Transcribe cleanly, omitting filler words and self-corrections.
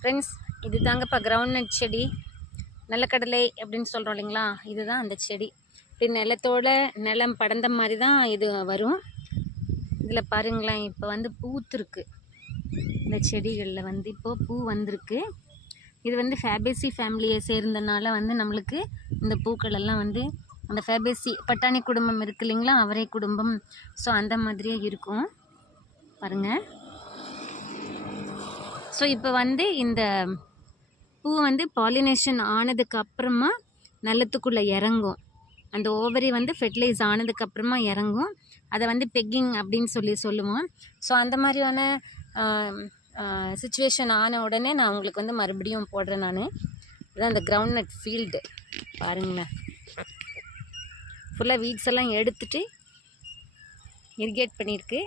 Friends, இது தாங்கப்பா groundnut செடி. நிலக்கடலை அப்படின்னு சொல்கிறோம் இல்லைங்களா, இதுதான் அந்த செடி. இப்படி நிலத்தோட நிலம் படர்ந்த மாதிரி தான் இது வரும். இதில் பாருங்களேன், இப்போ வந்து பூத்துருக்கு. இந்த செடிகளில் வந்து இப்போது பூ வந்திருக்கு. இது வந்து ஃபேபேசி ஃபேமிலியை சேர்ந்தனால வந்து நம்மளுக்கு இந்த பூக்கள் எல்லாம் வந்து அந்த ஃபேபேசி பட்டாணி குடும்பம் இருக்குது இல்லைங்களா, அவரை குடும்பம். ஸோ அந்த மாதிரியே இருக்கும் பாருங்கள். ஸோ இப்போ வந்து இந்த பூ வந்து பாலினேஷன் ஆனதுக்கு அப்புறமா நிலத்துக்குள்ளே இறங்கும். அந்த ஓவரி வந்து ஃபெர்டிலைஸ் ஆனதுக்கப்புறமா இறங்கும். அதை வந்து பெக்கிங் அப்படின்னு சொல்லுவோம். ஸோ அந்த மாதிரியான சுச்சுவேஷன் ஆன உடனே நான் உங்களுக்கு வந்து மறுபடியும் போடுறேன். நான் இதுதான் அந்த கிரவுண்ட்நட் ஃபீல்டு பாருங்களேன். ஃபுல்லாக வீட்ஸ் எல்லாம் எடுத்துகிட்டு இரிகேட் பண்ணியிருக்கு.